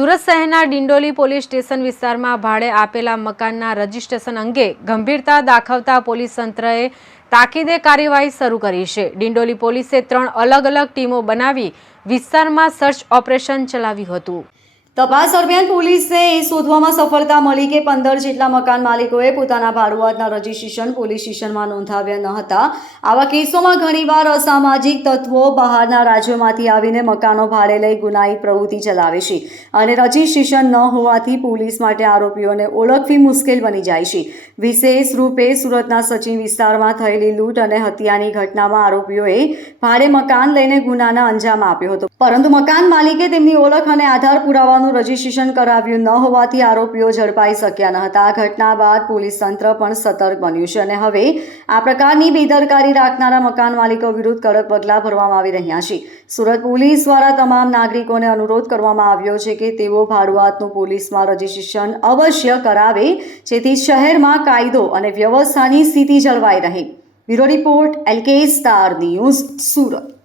સુરત શહેરના Dindoli police station વિસ્તારમાં ભાડે આપેલા મકાનના રજીસ્ટ્રેશન અંગે ગંભીરતા દાખવતા પોલીસ તંત્રએ તાકીદે કાર્યવાહી શરૂ કરી છે. ડિંડોલી પોલીસે ત્રણ અલગ અલગ ટીમો બનાવી વિસ્તારમાં સર્ચ ઓપરેશન ચલાવ્યું હતું. તપાસ દરમિયાન પોલીસને એ શોધવામાં સફળતા મળી કે પંદર જેટલા મકાન માલિકોએ પોતાના ભાડુઆતના રજીસ્ટ્રેશન પોલીસ સ્ટેશનમાં નોંધાવ્યા ન હતા. આવા કેસોમાં ઘણીવાર અસામાજિક તત્વો બહારના રાજ્યોમાંથી આવીને મકાનો ભાડે લઈ ગુનાઈ પ્રવૃત્તિ ચલાવે છે અને રજીસ્ટ્રેશન ન હોવાથી પોલીસ માટે આરોપીઓને ઓળખવી મુશ્કેલ બની જાય છે. વિશેષ રૂપે સુરતના સચિન વિસ્તારમાં થયેલી લૂંટ અને હત્યાની ઘટનામાં આરોપીઓએ ભાડે મકાન લઈને ગુનાના અંજામ આપ્યો હતો. પરંતુ મકાન માલિકે તેમની ઓળખ અને આધાર પુરાવાનું રજીસ્ટ્રેશન કરાવ્યું ન હોવાથી આરોપીઓ ઝડપાઈ શક્યા ન હતા. આ ઘટના બાદ પોલીસ તંત્ર પણ સતર્ક બન્યું છે અને હવે આ પ્રકારની બેદરકારી રાખનારા મકાન માલિકો વિરુદ્ધ કડક પગલાં ભરવામાં આવી રહ્યા છે. સુરત પોલીસ દ્વારા તમામ નાગરિકોને અનુરોધ કરવામાં આવ્યો છે કે તેઓ ભાડુઆતનું પોલીસમાં રજીસ્ટ્રેશન અવશ્ય કરાવે, જેથી શહેરમાં કાયદો અને વ્યવસ્થાની સ્થિતિ જળવાઈ રહે. Bureau report L K star news Surat.